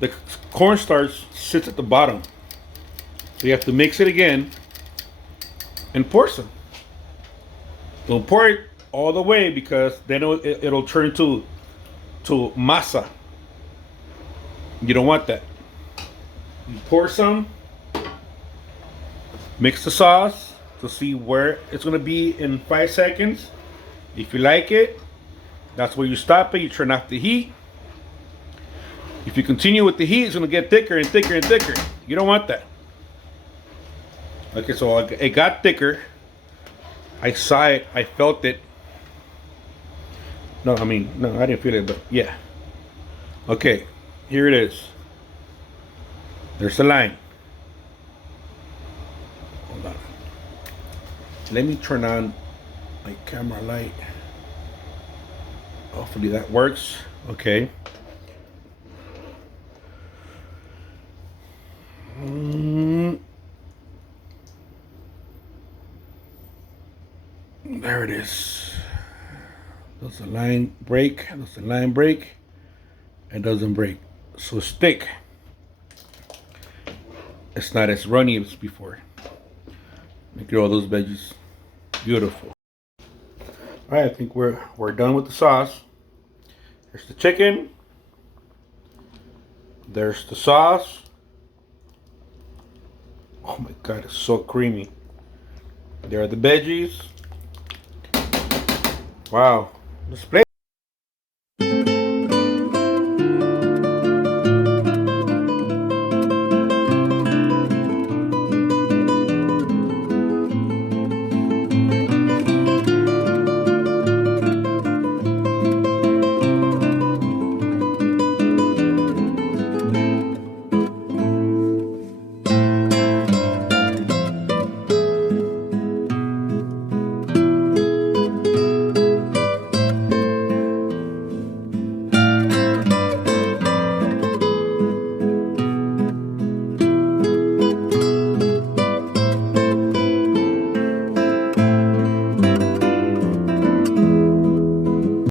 the cornstarch sits at the bottom. So you have to mix it again and pour some. Don't pour it all the way, because then it'll turn to masa. You don't want that. You pour some, mix the sauce to see where it's going to be in 5 seconds. If you like it, that's where you stop it. You turn off the heat. If you continue with the heat, it's going to get thicker and thicker and thicker. You don't want that. Okay, so it got thicker. I saw it. I felt it. No, I didn't feel it, but yeah. Okay, here it is. There's the line. Hold on. Let me turn on my camera light. Hopefully that works. Okay. There it is. Does the line break? Does the line break? It doesn't break. So it's thick. It's not as runny as before. Look at all those veggies. Beautiful. All right, I think we're done with the sauce. There's the chicken. There's the sauce. Oh my God, it's so creamy. There are the veggies. Wow. Let's play.